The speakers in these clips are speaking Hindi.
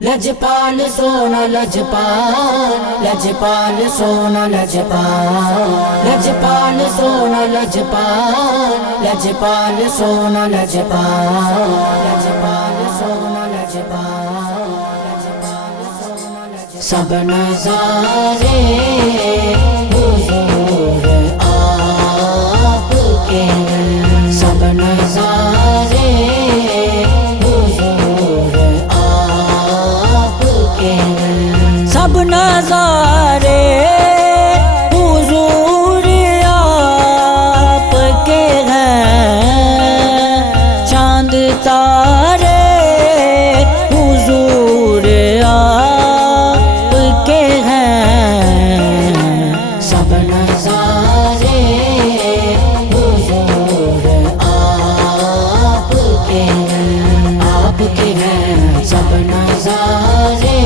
लजपाल सोना लजपाल, लजपाल सोना लजपाल, लजपाल सोना लजपाल, लजपाल सोना लजपाल, लजपाल सोना लजपाल, लजपाल सोना लजपाल। सब नज़ारे हुजूर आपके, सब नज़ारे सब नज़ारे हुजूर आपके हैं। चांद तारे हुजूर आपके हैं। सब नज़ारे हुजूर आपके हैं, आपके हैं। सब नज़ारे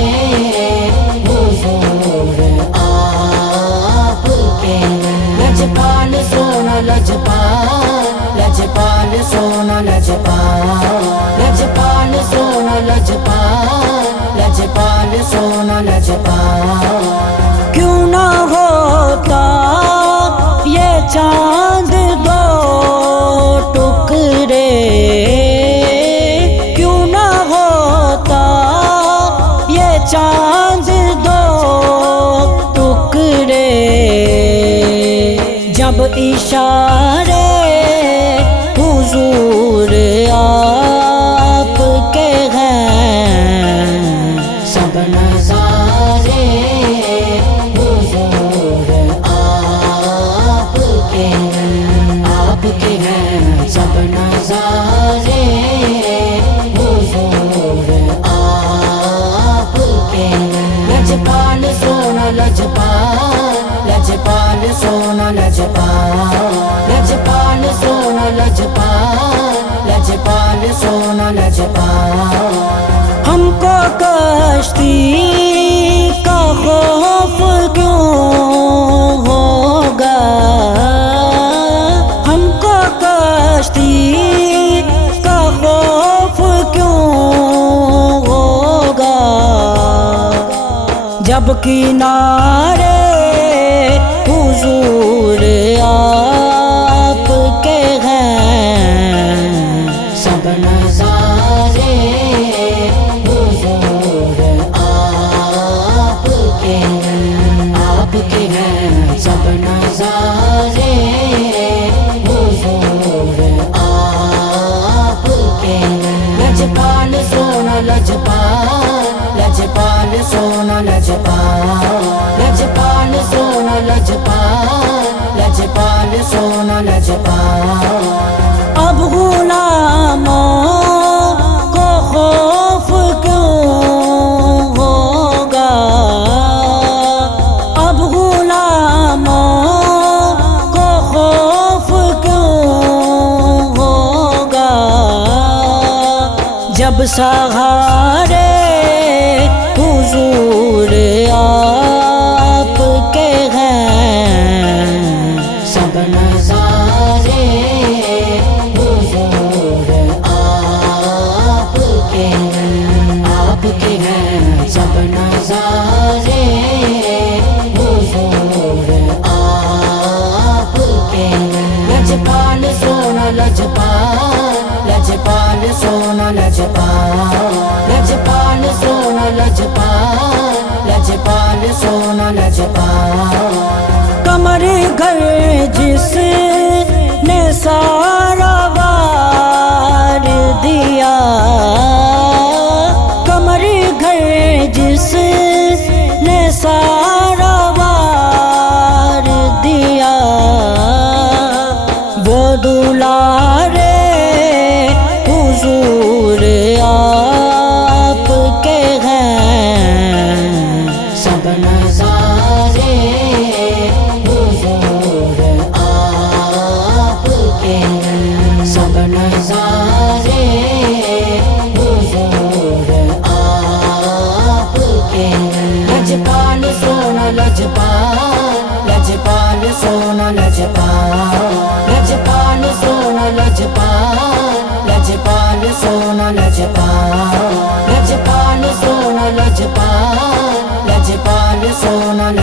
लजपाल सोना लजपाल, लजपाल सोना लजपाल, लजपाल सोना लजपाल, लजपाल सोना लजपाल। क्यों ना होता ये चांद दो टुकड़े, क्यों ना होता ये चांद दो टुकड़े। जब इशारे हुजूर आपके हैं। सब नज़ारे हुजूर आपके हैं, आपके हैं। सब नज़ारे हुजूर आपके हैं। लजपाल सोना लजपाल, लजपाल सोना लजपाल, लजपाल सोना लजपाल, लजपाल सोना लजपाल। हमको कश्ती का खौफ क्यों होगा, हमको कश्ती का खौफ क्यों होगा। जब किनारे हुजूर आपके हैं। सब नज़ारे हुजूर आपके हैं, आपके हैं। सब नज़ारे हुजूर आपके हैं। लजपाल सोना लजपाल, लजपाल सोना लजपाल, लजपाल सोना लजपाल, लजपाल सोना लजपाल। अब गुलामों को खौफ क्यों होगा, अब गुलामों को खौफ क्यों होगा। जब सहारे हुजूर आपके हैं। सब नज़ारे हुजूर आपके हैं, आपके हैं। सब नज़ारे हुजूर आपके हैं। लजपाल सोना लजपाल, लजपाल सोना लजपाल, लजपाल सोना लजपाल, लजपाल सोना लजपाल। कमर घर जिसने सारा वार दिया, कमर घर जिसने सारा वार दिया। वो दुलारे हुजूर आपके हैं। सब नज़ारे हुजूर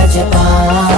लजपाल